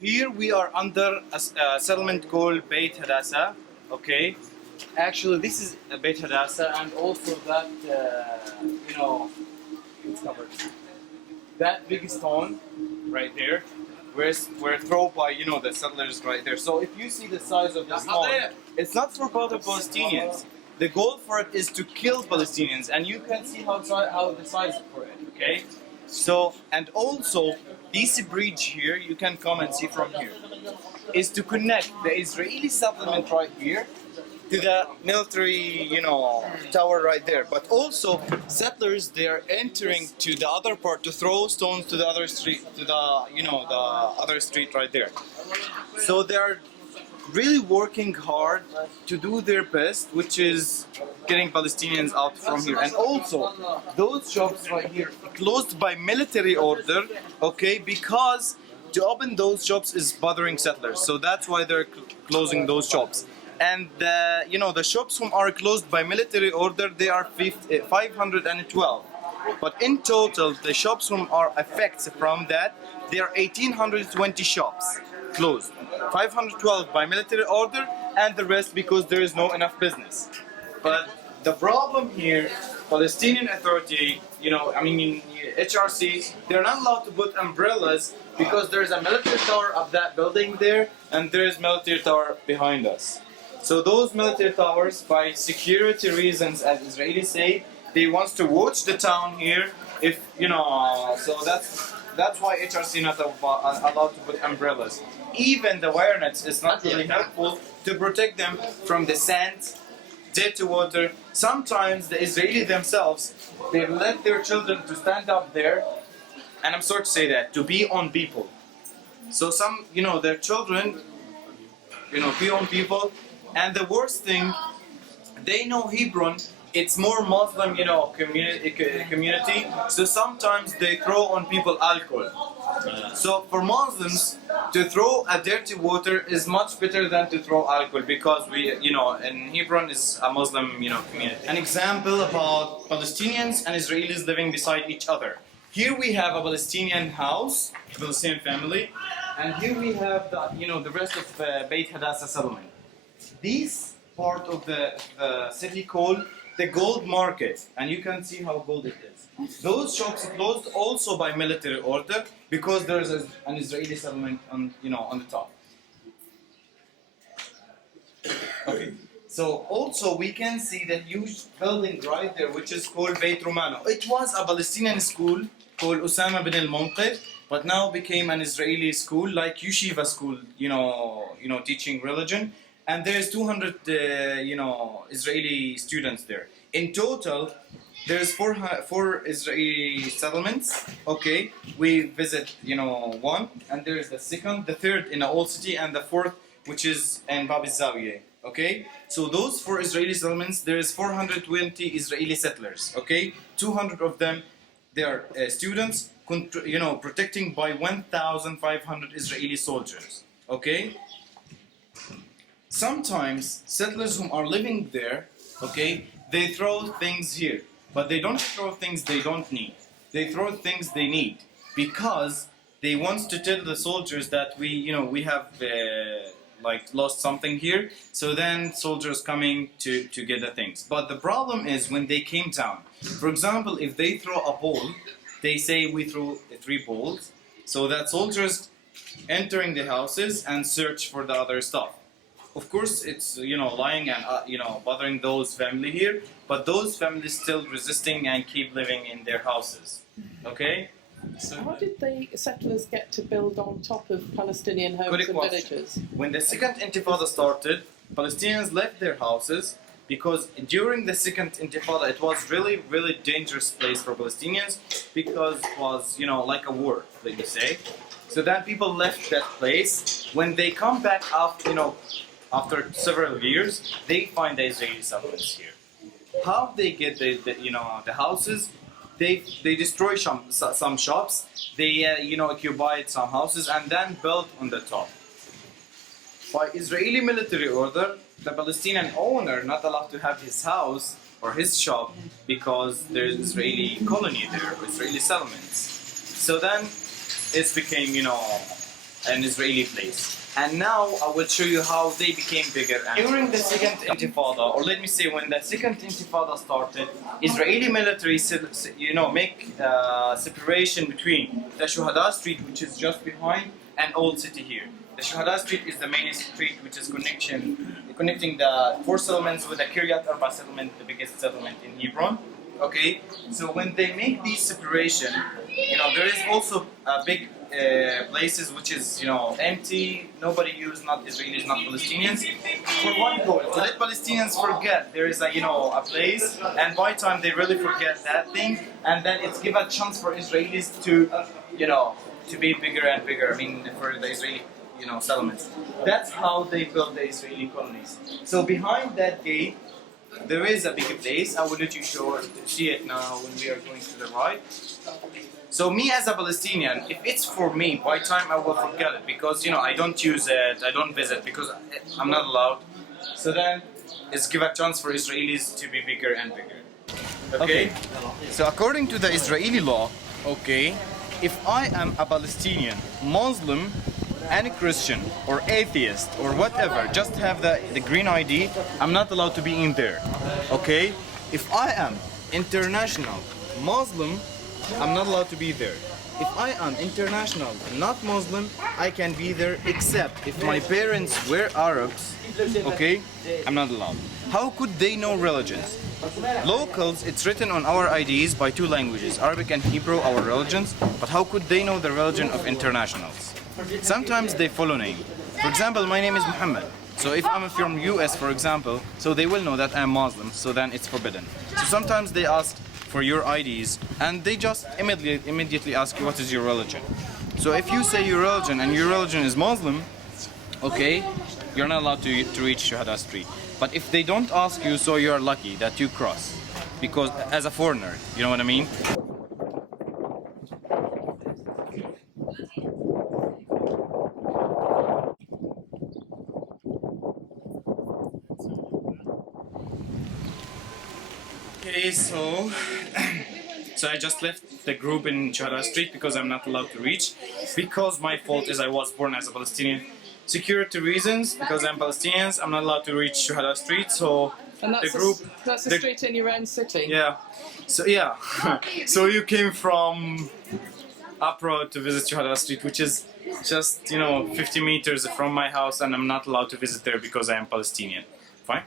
Here we are under a settlement called Beit Hadassah. Okay, actually this is Beit Hadassah, and also that it's covered. That big stone right there, were thrown by the settlers right there. So if you see the size of the stone, it's not for the Palestinians. The goal for it is to kill Palestinians, and you can see how the size for it. Okay, so and also this bridge here, you can come and see from here, is to connect the Israeli settlement right here to the military, tower right there. But also, settlers, they are entering to the other part to throw stones to the other street, to the other street right there. So they are really working hard to do their best, which is getting Palestinians out from here. And also, those shops right here closed by military order, okay, because to open those shops is bothering settlers. So that's why they're closing those shops. And the shops who are closed by military order, they are 512. But in total, the shops who are affected from that, there are 1,820 shops closed. 512 by military order, and the rest because there is no enough business. But the problem here, Palestinian Authority, HRC, they're not allowed to put umbrellas because there's a military tower of that building there, and there is military tower behind us. So those military towers, by security reasons, as Israelis say, they want to watch the town here. So that's why HRC not allowed to put umbrellas. Even the wire nets is not really helpful to protect them from the sand, dirty water. Sometimes the Israelis themselves, they let their children to stand up there, and I'm sorry to say that, to be on people. So their children, be on people, and the worst thing, they know Hebron, it's more Muslim, community. So sometimes they throw on people alcohol. So for Muslims, to throw a dirty water is much better than to throw alcohol, because in Hebron is a Muslim, community. An example about Palestinians and Israelis living beside each other. Here we have a Palestinian house, Palestinian family, and here we have the rest of Beit Hadassah settlement. This part of the city called the gold market, and you can see how gold it is. Those shops closed also by military order because there is an Israeli settlement on the top. Okay, so also we can see the huge building right there, which is called Beit Romano. It was a Palestinian school called Osama bin al-Munqidh, but now became an Israeli school, like yeshiva school, teaching religion. And there's 200, Israeli students there. In total, there's four Israeli settlements. Okay, we visit, one, and there's the second, the third in the old city, and the fourth, which is in Bab al-Zawiya. Okay, so those four Israeli settlements, there's 420 Israeli settlers. Okay, 200 of them, they are students, protecting by 1,500 Israeli soldiers. Okay. Sometimes settlers who are living there, okay, they throw things here, but they don't throw things they don't need. They throw things they need because they want to tell the soldiers that we have lost something here. So then soldiers coming to get the things. But the problem is when they came down. For example, if they throw a ball, they say we threw 3 balls. So that soldiers entering the houses and search for the other stuff. Of course, it's lying and bothering those family here, but those families still resisting and keep living in their houses. Okay. So how did the settlers get to build on top of Palestinian homes and villages? When the second Intifada started, Palestinians left their houses because during the second Intifada, it was really, really dangerous place for Palestinians because it was like a war, like you say. So then people left that place. When they come back after several years, they find the Israeli settlements here. How they get the houses? They destroy some shops. They occupied some houses and then built on the top. By Israeli military order, the Palestinian owner not allowed to have his house or his shop because there's Israeli colony there, Israeli settlements. So then it became an Israeli place. And now I will show you how they became bigger. During the second Intifada, or let me say when the second Intifada started, Israeli military, make separation between the Shuhada Street, which is just behind, and Old City here. The Shuhada Street is the main street which is connecting the 4 settlements with the Kiryat Arba settlement, the biggest settlement in Hebron. Okay, so when they make these separation, there is also a big places which is empty, nobody use, not Israelis, not Palestinians, for one goal, to let Palestinians forget there is a place, and by time they really forget that thing, and then it's give a chance for Israelis to to be bigger and bigger. I mean, for the Israeli settlements. That's how they built the Israeli colonies. So behind that gate there is a big place. I will let you see it now when we are going to the right. So me as a Palestinian, if it's for me, by time I will forget it because I don't use it, I don't visit because I'm not allowed. So then it's give a chance for Israelis to be bigger and bigger. Okay? So according to the Israeli law, okay, if I am a Palestinian, Muslim, and Christian or atheist or whatever, just have the green ID, I'm not allowed to be in there. Okay? If I am international Muslim, I'm not allowed to be there. If I am international not Muslim, I can be there except if my parents were Arabs, okay? I'm not allowed. How could they know religions? Locals, it's written on our IDs by 2 languages, Arabic and Hebrew, our religions, but how could they know the religion of internationals? Sometimes they follow name. For example, my name is Muhammad. So if I'm from US, for example, so they will know that I'm Muslim, so then it's forbidden. So sometimes they ask for your IDs and they just immediately ask you what is your religion. So if you say your religion and your religion is Muslim, okay, you're not allowed to reach Shuhada Street. But if they don't ask you, so you're lucky that you cross. Because as a foreigner, you know what I mean? Okay, so I just left the group in Shuhada Street because I'm not allowed to reach. Because my fault is I was born as a Palestinian. Security reasons, because I'm Palestinian, I'm not allowed to reach Shuhada Street, so and that's the group... That's a street in your own city? Yeah. So yeah, so you came from abroad to visit Shuhada Street, which is just, 50 meters from my house, and I'm not allowed to visit there because I am Palestinian. Fine?